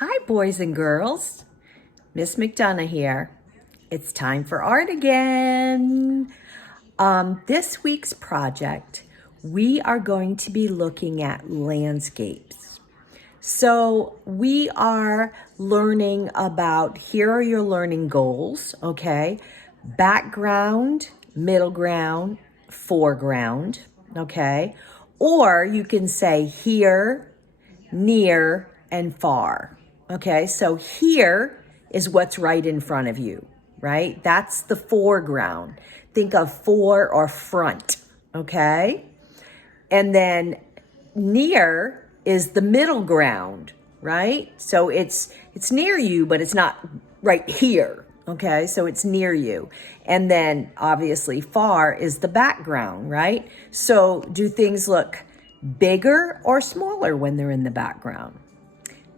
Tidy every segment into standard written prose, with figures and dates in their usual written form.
Hi, boys and girls. Miss McDonough here. It's time for art again. This week's project, we are going to be looking at landscapes. So we are learning about, here are your learning goals, okay? Background, middle ground, foreground, okay? Or you can say here, near, and far. Okay, so here is what's right in front of you, right? That's the foreground. Think of fore or front, okay? And then near is the middle ground, right? So it's near you, but it's not right here, okay? So it's near you. And then obviously far is the background, right? So do things look bigger or smaller when they're in the background?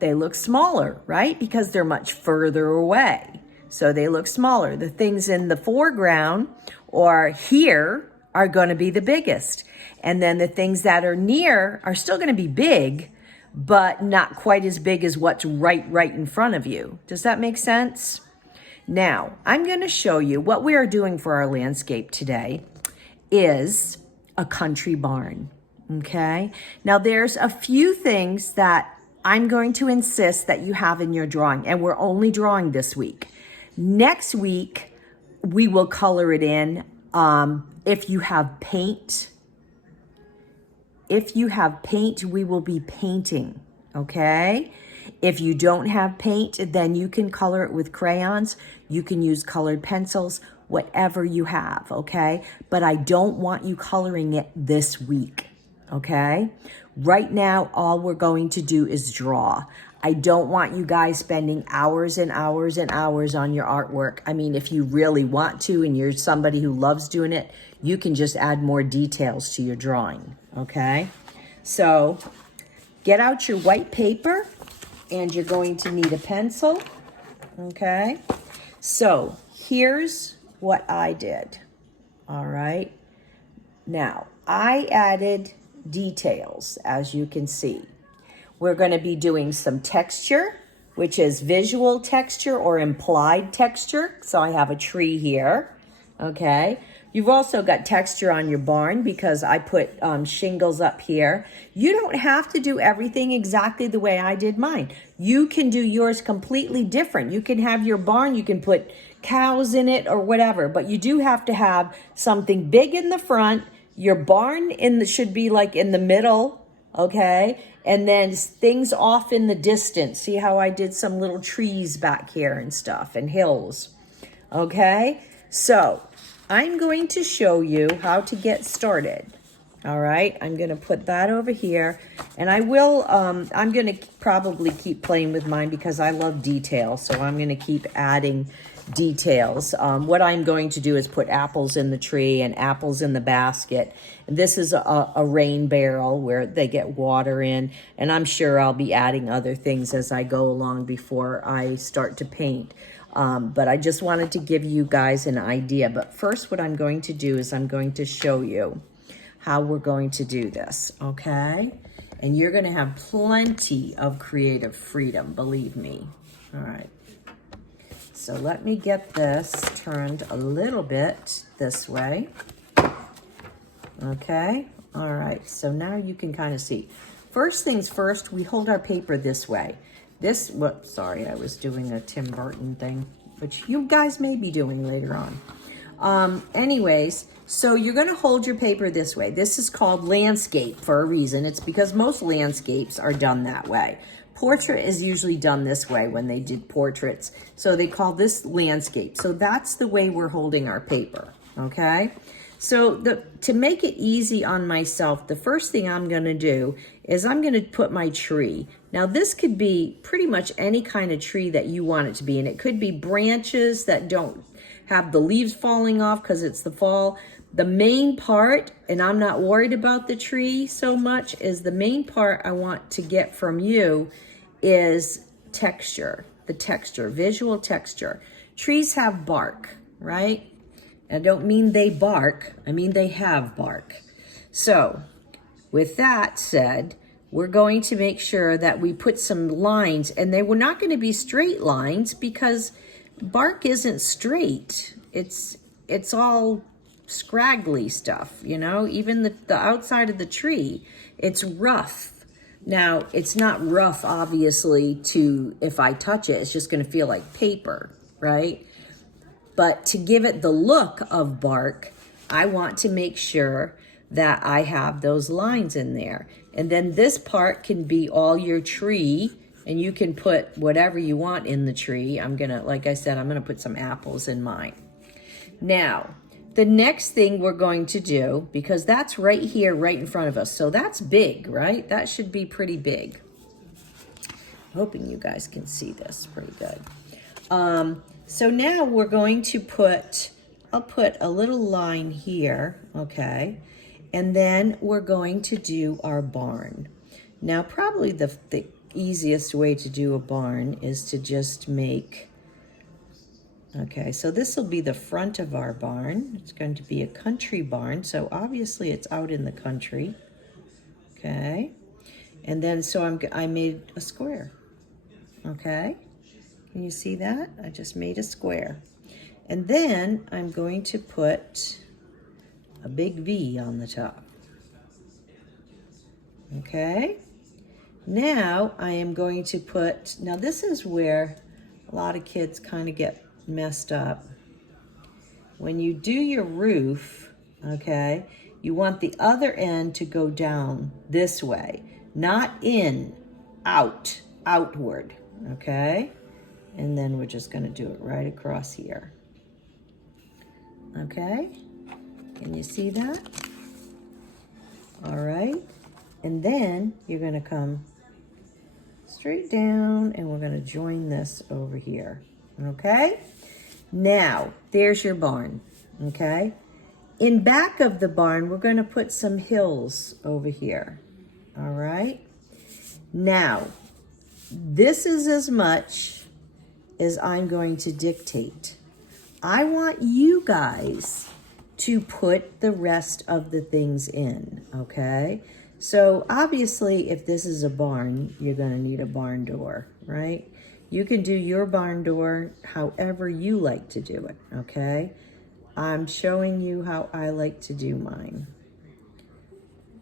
They look smaller, right? Because they're much further away. So they look smaller. The things in the foreground or here are going to be the biggest. And then the things that are near are still going to be big, but not quite as big as what's right in front of you. Does that make sense? Now, I'm going to show you what we are doing for our landscape today is a country barn. Okay. Now there's a few things that I'm going to insist that you have in your drawing, and we're only drawing this week. Next week, we will color it in. If you have paint, we will be painting, okay? If you don't have paint, then you can color it with crayons. You can use colored pencils, whatever you have, okay? But I don't want you coloring it this week, okay? Right now, all we're going to do is draw. I don't want you guys spending hours and hours and hours on your artwork. I mean, if you really want to and you're somebody who loves doing it, you can just add more details to your drawing, okay? So get out your white paper and you're going to need a pencil, okay? So here's what I did, all right? Now, I added details, as you can see. We're going to be doing some texture, which is visual texture or implied texture. So I have a tree here, okay? You've also got texture on your barn because I put shingles up here. You don't have to do everything exactly the way I did mine. You can do yours completely different. You can have your barn, you can put cows in it or whatever, but you do have to have something big in the front. Your barn should be like in the middle, okay? And then things off in the distance. See how I did some little trees back here and stuff and hills, okay? So I'm going to show you how to get started, all right? I'm going to put that over here, and I will, I'm going to probably keep playing with mine because I love detail, so I'm going to keep adding details. What I'm going to do is put apples in the tree and apples in the basket. This is a rain barrel where they get water in, and I'm sure I'll be adding other things as I go along before I start to paint. But I just wanted to give you guys an idea. But first, what I'm going to do is I'm going to show you how we're going to do this, okay? And you're going to have plenty of creative freedom, believe me. All right. So let me get this turned a little bit this way. Okay, all right, so now you can kind of see. First things first, we hold our paper this way. Whoops, sorry, I was doing a Tim Burton thing, which you guys may be doing later on. Anyways, so you're gonna hold your paper this way. This is called landscape for a reason. It's because most landscapes are done that way. Portrait is usually done this way when they did portraits. So they call this landscape. So that's the way we're holding our paper, okay? So to make it easy on myself, the first thing I'm gonna do is I'm gonna put my tree. Now this could be pretty much any kind of tree that you want it to be, and it could be branches that don't have the leaves falling off because it's the fall. The main part, and I'm not worried about the tree so much, is the main part I want to get from you is texture, the texture, visual texture. Trees have bark, right? I don't mean they bark, I mean they have bark. So with that said, we're going to make sure that we put some lines, and they were not going to be straight lines because bark isn't straight. It's all scraggly stuff, you know, even the outside of the tree, it's rough. Now, it's not rough, obviously, if I touch it, it's just going to feel like paper, right? But to give it the look of bark, I want to make sure that I have those lines in there. And then this part can be all your tree, and you can put whatever you want in the tree. Like I said, I'm gonna put some apples in mine. Now, the next thing we're going to do, because that's right here, right in front of us. So that's big, right? That should be pretty big. Hoping you guys can see this pretty good. So now we're going to I'll put a little line here, okay? And then we're going to do our barn. Now, probably the easiest way to do a barn is to just make, okay, so this will be the front of our barn. It's going to be a country barn, so obviously it's out in the country, okay? And then, so I made a square, okay? Can you see that? I just made a square. And then I'm going to put a big V on the top. Okay? Now I am going to put, now this is where a lot of kids kind of get messed up. When you do your roof, okay, you want the other end to go down this way, not in, out, outward, okay? And then we're just going to do it right across here. Okay? Can you see that? All right. And then you're going to come straight down, and we're going to join this over here. Okay? Now, there's your barn. Okay? In back of the barn, we're going to put some hills over here. All right? Now, this is as much as I'm going to dictate. I want you guys to put the rest of the things in, okay? So obviously, if this is a barn, you're gonna need a barn door, right? You can do your barn door however you like to do it, okay? I'm showing you how I like to do mine,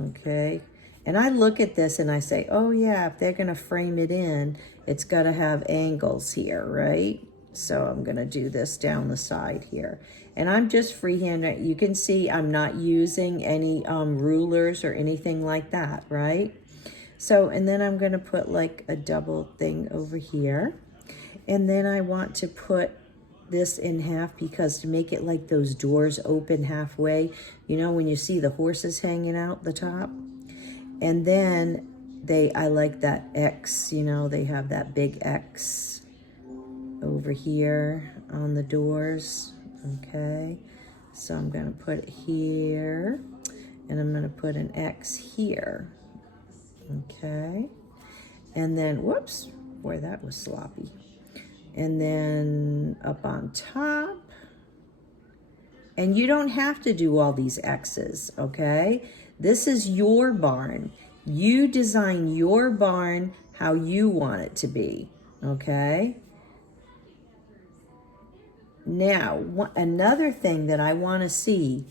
okay? And I look at this and I say, oh yeah, if they're gonna frame it in, it's gotta have angles here, right? So I'm gonna do this down the side here. And I'm just freehand. You can see I'm not using any rulers or anything like that, right? So, and then I'm gonna put like a double thing over here. And then I want to put this in half because to make it like those doors open halfway, you know, when you see the horses hanging out the top. And then I like that X, you know, they have that big X over here on the doors, okay? So I'm gonna put it here, and I'm gonna put an X here, okay? And then, whoops, boy, that was sloppy. And then up on top, and you don't have to do all these X's, okay? This is your barn. You design your barn how you want it to be, okay? Now, another thing that I want to see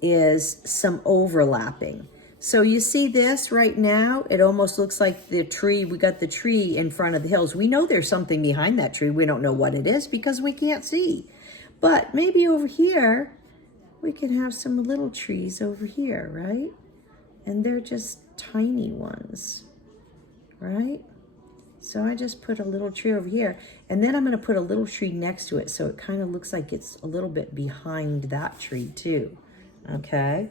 is some overlapping. So you see this right now? It almost looks like the tree. We got the tree in front of the hills. We know there's something behind that tree. We don't know what it is because we can't see. But maybe over here, we can have some little trees over here, right? And they're just tiny ones, right? So I just put a little tree over here, and then I'm going to put a little tree next to it so it kind of looks like it's a little bit behind that tree too, okay?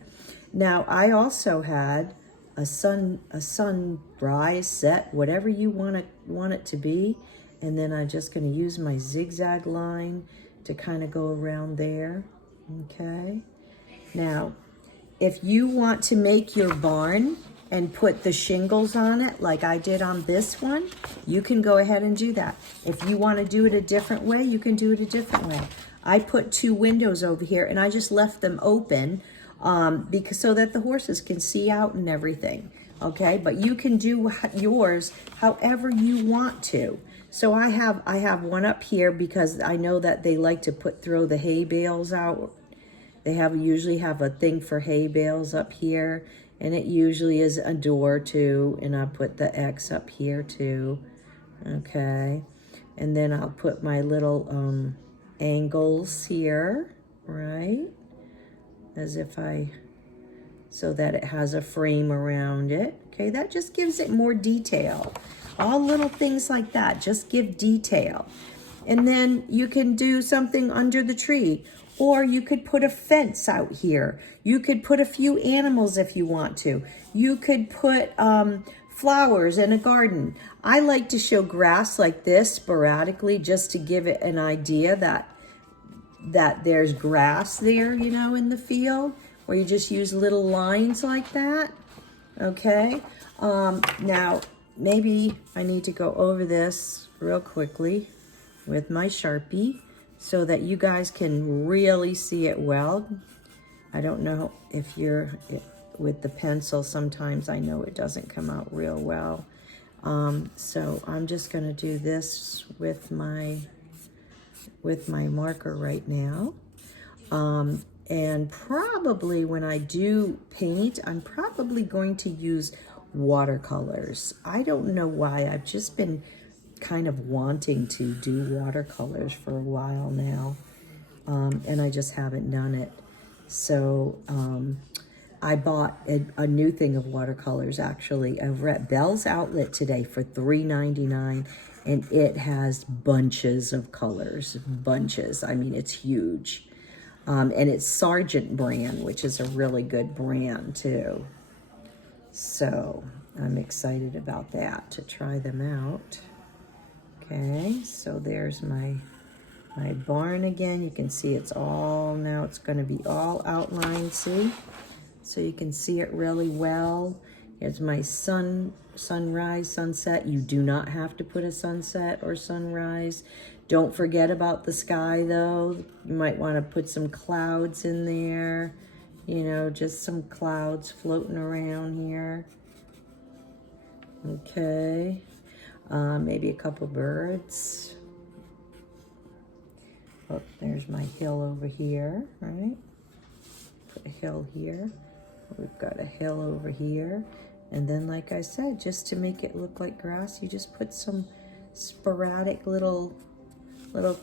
Now I also had a sunrise set, whatever you want it to be, and then I'm just going to use my zigzag line to kind of go around there, okay? Now, if you want to make your barn and put the shingles on it like I did on this one, you can go ahead and do that. If you want to do it a different way, you can do it a different way. I put 2 windows over here and I just left them open because so that the horses can see out and everything. okay? But you can do yours however you want to. So I have one up here because I know that they like to throw the hay bales out. They usually have a thing for hay bales up here, and it usually is a door too, and I put the X up here too, okay? And then I'll put my little angles here, right? So that it has a frame around it. Okay, that just gives it more detail. All little things like that just give detail. And then you can do something under the tree, or you could put a fence out here. You could put a few animals if you want to. You could put flowers in a garden. I like to show grass like this sporadically just to give it an idea that there's grass there, you know, in the field, where you just use little lines like that, okay? Now, maybe I need to go over this real quickly with my Sharpie so that you guys can really see it well. I don't know if with the pencil, sometimes I know it doesn't come out real well. So I'm just gonna do this with my marker right now. And probably when I do paint, I'm probably going to use watercolors. I don't know why, I've just been kind of wanting to do watercolors for a while now. And I just haven't done it. So I bought a new thing of watercolors actually over at Bell's Outlet today for $3.99, and it has bunches of colors, bunches. I mean, it's huge. And it's Sargent brand, which is a really good brand too. So I'm excited about that, to try them out. Okay, so there's my barn again. You can see it's going to be all outlined, see? So you can see it really well. Here's my sunrise, sunset. You do not have to put a sunset or sunrise. Don't forget about the sky though. You might want to put some clouds in there. You know, just some clouds floating around here. Okay. Maybe a couple birds. Oh, there's my hill over here, right? Put a hill here. We've got a hill over here. And then, like I said, just to make it look like grass, you just put some sporadic little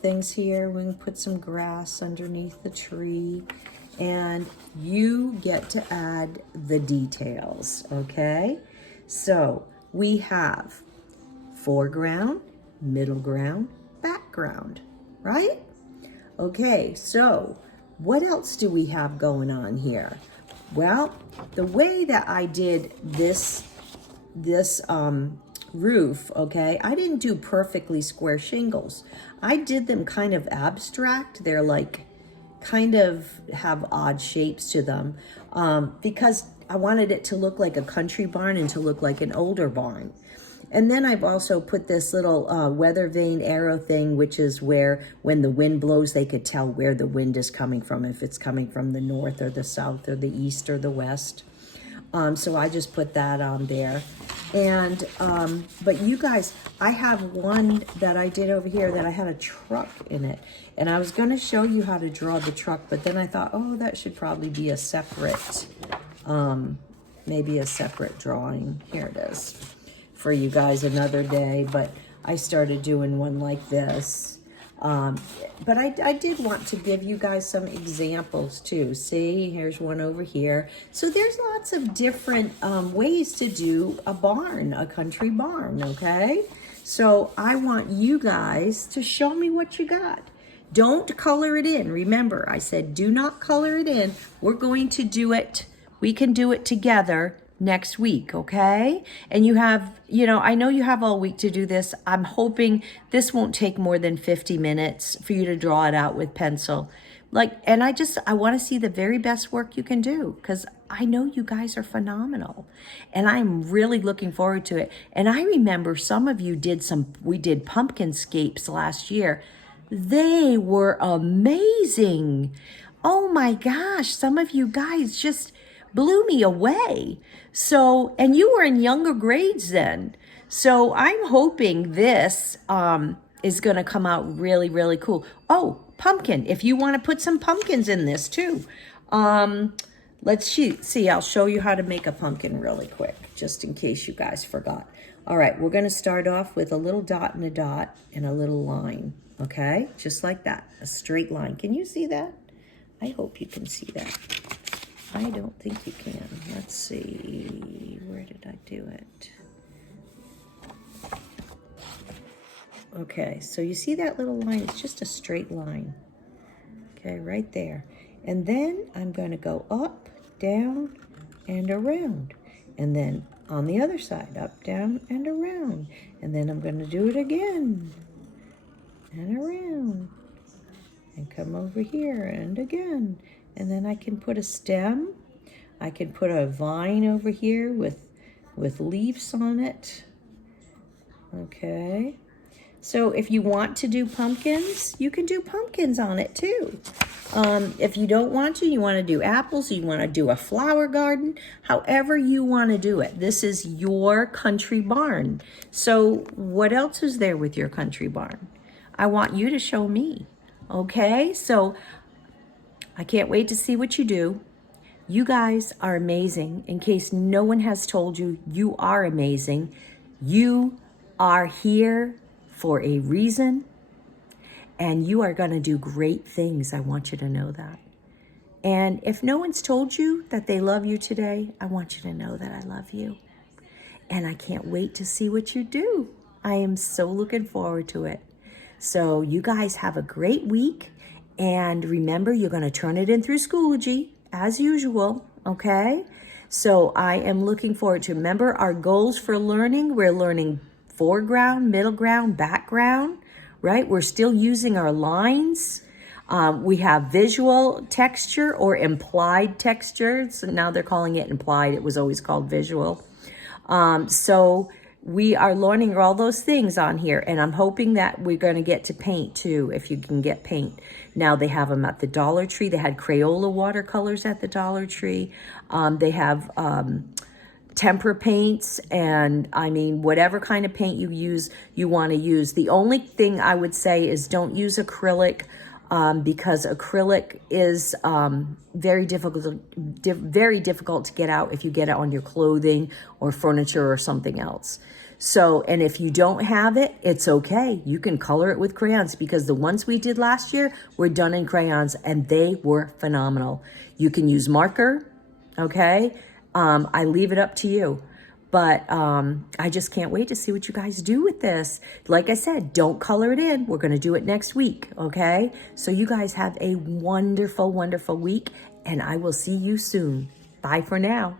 things here. We can put some grass underneath the tree. And you get to add the details, okay? So we have foreground, middle ground, background, right? Okay, so what else do we have going on here? Well, the way that I did this roof, okay, I didn't do perfectly square shingles. I did them kind of abstract. They're like kind of have odd shapes to them because I wanted it to look like a country barn and to look like an older barn. And then I've also put this little weather vane arrow thing, which is where when the wind blows, they could tell where the wind is coming from, if it's coming from the north or the south or the east or the west. So I just put that on there. And, but you guys, I have one that I did over here that I had a truck in it. And I was going to show you how to draw the truck, but then I thought, oh, that should probably be a separate, maybe a separate drawing. Here it is. For you guys another day, but I started doing one like this. But I did want to give you guys some examples too. See, here's one over here. So there's lots of different ways to do a barn, a country barn, okay? So I want you guys to show me what you got. Don't color it in. Remember, I said do not color it in. We're going to do it. We can do it together next week, okay? And you have, you know, I know you have all week to do this. I'm hoping this won't take more than 50 minutes for you to draw it out with pencil. And I want to see the very best work you can do, because I know you guys are phenomenal and I'm really looking forward to it. And I remember some of you we did pumpkinscapes last year. They were amazing. Oh my gosh, some of you guys just blew me away. So, and you were in younger grades then. So I'm hoping this is going to come out really, really cool. Oh, pumpkin. If you want to put some pumpkins in this too. Let's see, I'll show you how to make a pumpkin really quick, just in case you guys forgot. All right, we're going to start off with a little dot and a dot and a little line, okay? Just like that, a straight line. Can you see that? I hope you can see that. I don't think you can. Let's see, where did I do it? Okay, so you see that little line? It's just a straight line. Okay, right there. And then I'm going to go up, down, and around. And then on the other side, up, down, and around. And then I'm going to do it again. And around. And come over here and again. And then I can put a stem. I can put a vine over here with leaves on it. Okay. So if you want to do pumpkins, you can do pumpkins on it too. If you don't want to, you want to do apples, you want to do a flower garden, however you want to do it. This is your country barn. So what else is there with your country barn? I want you to show me. Okay, so I can't wait to see what you do. You guys are amazing. In case no one has told you, you are amazing. You are here for a reason, and you are going to do great things. I want you to know that. And if no one's told you that they love you today, I want you to know that I love you. And I can't wait to see what you do. I am so looking forward to it. So you guys have a great week. And remember, you're going to turn it in through Schoology as usual, okay? So I am looking forward to, remember our goals for learning. We're learning foreground, middle ground, background, right? We're still using our lines. We have visual texture or implied texture. So now they're calling it implied. It was always called visual. So we are learning all those things on here, and I'm hoping that we're going to get to paint too, if you can get paint. Now they have them at the Dollar Tree. They had Crayola watercolors at the Dollar Tree. They have tempera paints, and I mean, whatever kind of paint you want to use. The only thing I would say is don't use acrylic, because acrylic is very difficult to get out if you get it on your clothing or furniture or something else. So, and if you don't have it, it's okay. You can color it with crayons, because the ones we did last year were done in crayons and they were phenomenal. You can use marker, okay? I leave it up to you. But I just can't wait to see what you guys do with this. Like I said, don't color it in. We're going to do it next week, okay? So you guys have a wonderful, wonderful week, and I will see you soon. Bye for now.